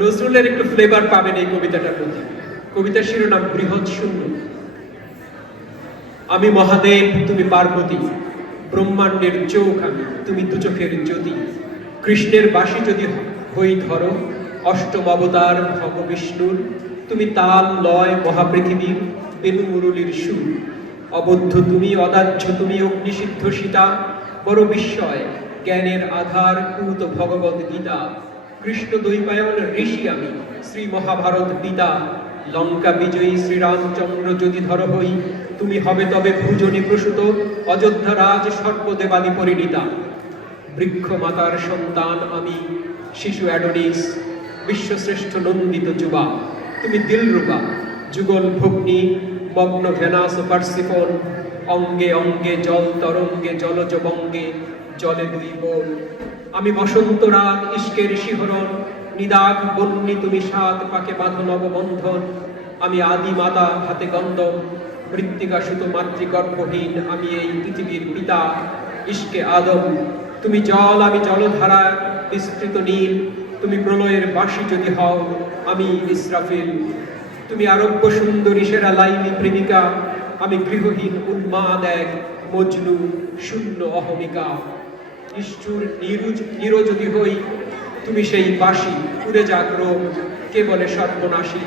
নজরুলের একটু ফ্লেভার পাবেন এই কবিতাটার মধ্যে। কবিতার শিরোনাম বৃহৎ শূন্য। আমি মহাদেব, তুমি পার্বতী, ব্রহ্মাণ্ডের চোখ আমি, তুমি দু চোখের জ্যোতি। কৃষ্ণের বাসি যদি হই ধরো, অষ্টম অবতার ভগ বিষ্ণুর, তুমি তাল, লয়, মহাপৃথিবীর বেনু মুরলীর সুর। অবদ্ধ তুমি, অদাহ্য তুমি, অগ্নিসিদ্ধ সীতা বড় বিস্ময় জ্ঞানের আধার কুত ভগবত গীতা। কৃষ্ণ দৈপায়ন ঋষি আমি শ্রী মহাভারত পিতা। লঙ্কা বিজয়ী শ্রীরামচন্দ্র যদি ধর হই, তুমি হবে তবে ভুজনী প্রসূত অযোধ্যা রাজ সর্বদেবাদি পরিণীতা। বৃক্ষ মাতার সন্তান আমি, শিশু অ্যাডোনিস, বিশ্বশ্রেষ্ঠ নন্দিত যুবা। তুমি দিলরূপা, যুগল ভগ্নি, মগ্ন ভেনাস পার্সিফন অঙ্গে অঙ্গে জল তরঙ্গে জলজ বঙ্গে জলে দুই বোন আমি বসন্ত রাত ইস্কের শিহরণ নিদাগ বন্যি তুমি সাত পাকে বাঁধো নববন্ধন। আমি আদি মাতা হাতে গন্ধম, মৃত্তিকা সুত মাতৃগর্ভহীন, আমি এই পৃথিবীর পিতা, ইস্কে আদম। তুমি জল, আমি জলধারা, বিস্তৃত নীল। তুমি প্রলয়ের বাসি যদি হও, আমি ইসরাফিল। তুমি আরোগ্য সুন্দরী সেরা লাইনি প্রেমিকা আমি গৃহহীন উন্মাদ এক মজনু শূন্য অহমিকা। নিষ্ঠুর, নিরুজ নিরো যদি হই, তুমি সেই বাসি, উড়ে জাগ্রম কে বলে সর্বনাশী।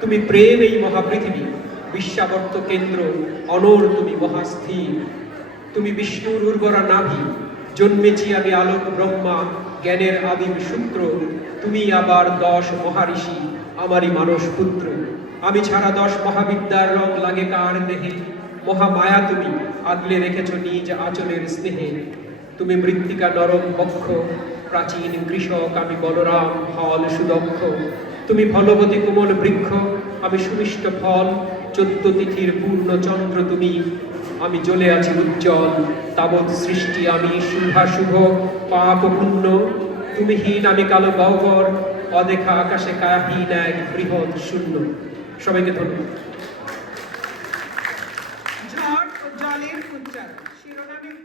তুমি প্রেম এই মহাপৃথিবী, বিশ্বাবর্ত কেন্দ্র অনর তুমি মহাস্থির। তুমি বিষ্ণুর উর্বরা নাভি জন্মেছি আমি আলোক ব্রহ্মা, জ্ঞানের আদিম সূত্র। তুমি আবার দশ মহারিষি আমারই মানস পুত্র। আমি ছাড়া দশ মহাবিদ্যার রং লাগে কার দেহে? মহামায়া তুমি আগলে রেখেছ নিজ আচলের স্নেহে। তুমি মৃত্তিকা নরম বক্ষ, প্রাচীন কৃষক, আমি বলরাম, ফল সুদক্ষ। তুমি ফলবতী কোমল বৃক্ষ, আমি সুমিষ্ট ফল, চোদ্দ তিথির পূর্ণ চন্দ্র তুমি। আমি জ্বলে আছি উজ্জ্বল। তাবৎ সৃষ্টি আমি, শুভাশুভ পাপ পুণ্য তুমি হীন আমি কালো গহ্বর, অদেখা আকাশে কাহীন এক বৃহৎ শূন্য। সবাইকে ধন্যবাদ। শিরোনামের